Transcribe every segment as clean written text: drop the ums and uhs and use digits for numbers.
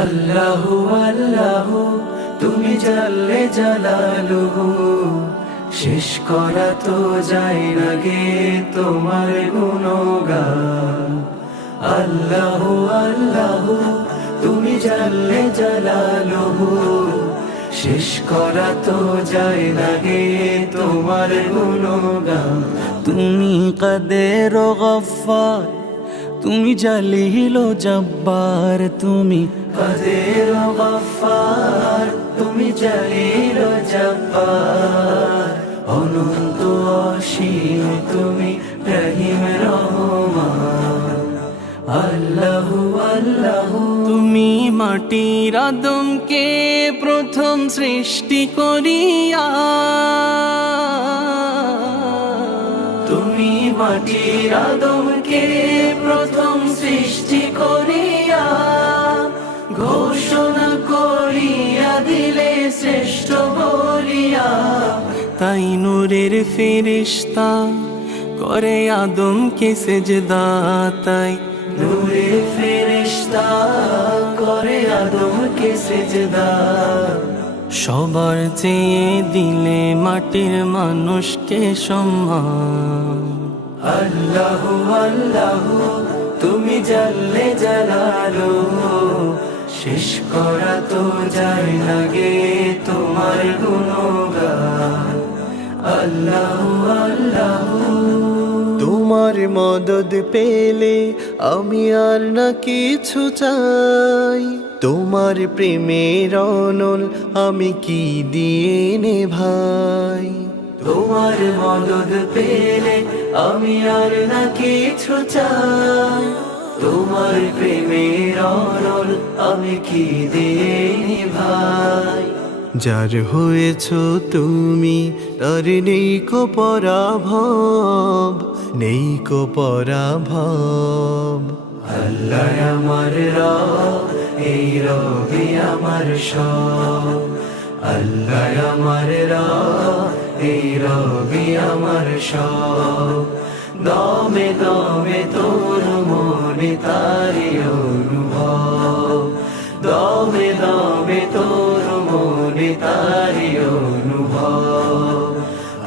আল্লাহু আল্লাহু তুমি জাল্লে জালালুহু, শেষ করা তো যায় না গে তোমার গুণগান। আল্লাহু আল্লাহু তুমি জাল্লে জালালুহু, শেষ করা তো যায় না গে তোমার গুণগান। তুমি কাদের ও গফফার, তুমি জালিল ও জব্বার, তুমি কাদের ও গফফার, তুমি জালিল ও জব্বার। অনন্ত অসীম তুমি রহিম রহমান। আল্লাহু আল্লাহু তুমি মাটির আদমকে প্রথম সৃষ্টি করিয়া, তুমি মাটির আদমকে প্রথম সৃষ্টি করিয়া, ঘোষণা করিয়া দিলে শ্রেষ্ঠ বলিয়া। তাই নূরের ফেরেশতা করে আদমকে সেজদা, তাই নূরের ফেরেশতা করে আদমকে সেজদা। সবার চেয়ে দিলে মাটির মানুষকে সম্মান। আল্লাহু আল্লাহু তুমি জাল্লে জালালুহু, শেষ করা তো যায় না গে তোমার গুণগান। আল্লাহু আল্লাহু তোমার মদদ পেলে আমি আর না কিছু চাই, তোমার প্রেমের অনল আমি কি দিয়ে নে ভাই। তোমার মদদ পেলে আমি আর না কিছু চাই, তোমার প্রেমের অনল আমি কি দিয়ে ভাই। যার হয়েছ তুমি তার নেই কো পরাভব, নেই কো পরাভব। আল্লাহ আমার রব, এই রবি আমার সব। আল্লাহ আমার রব, এই রবি আমার সব। দমে দমে তোর মনে তারি অনুভব, দমে দমে তোর মনে তারি অনুভব।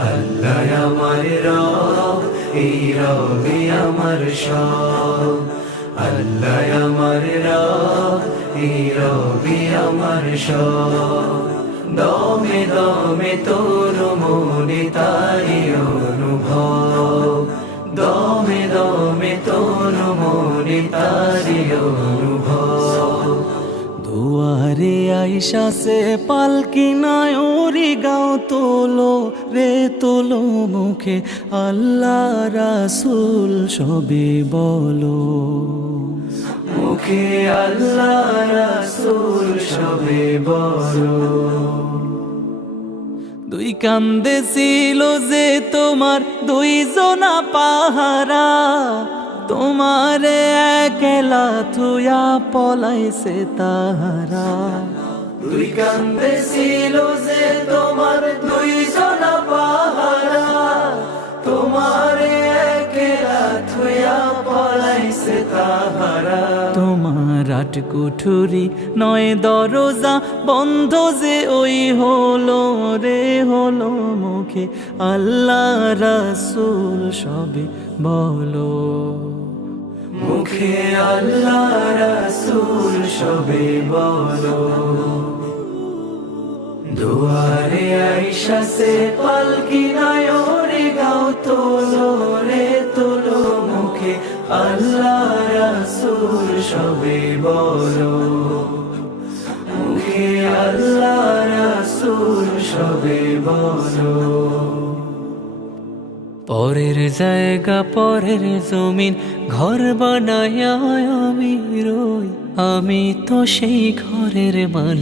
আল্লাহ আমার রব, এই রবি আমার সব। আল্লাহ আমার রব, এই রবি আমার সব। দমে দমে তোর মনে তারি অনুভব, দমে দমে তোর মনে তারি অনুভব। দুয়ারে আইসা সে পালকি নাই ওরি গাও তোলো রে তোলো মুখে আল্লাহ রাসূল সবে বলো। মুখে আল্লাহ রাসূল সবে বলো। দুই কান্দে ছিল যে তোমার দুইজনা পাহারা, তোমারে একলা থুয়া পলাইছে তাহারা। দুই কান্দে ছিল যে তোমার দুইজনা পাহারা, তোমারে একলা থুয়া পলাইছে তাহারা। তোমার আট কুঠুরি নয় দরজা বন্ধ যে ওই হলো রে হলো মুখে আল্লাহ রাসূল সবে বলো। মুখে আল্লাহ রাসূল সবে বলো। দুয়ারে আইসা সে পালকি নাই ওরে গাও তোলো রে তোলো মুখে আল্লাহ রাসূল সবে বলো। মুখে আল্লাহ রাসূল সবে বলো। পরের জায়গা পরের জমিন ঘর বানায় আমি রই, আমি তো সেই ঘরের মালিক।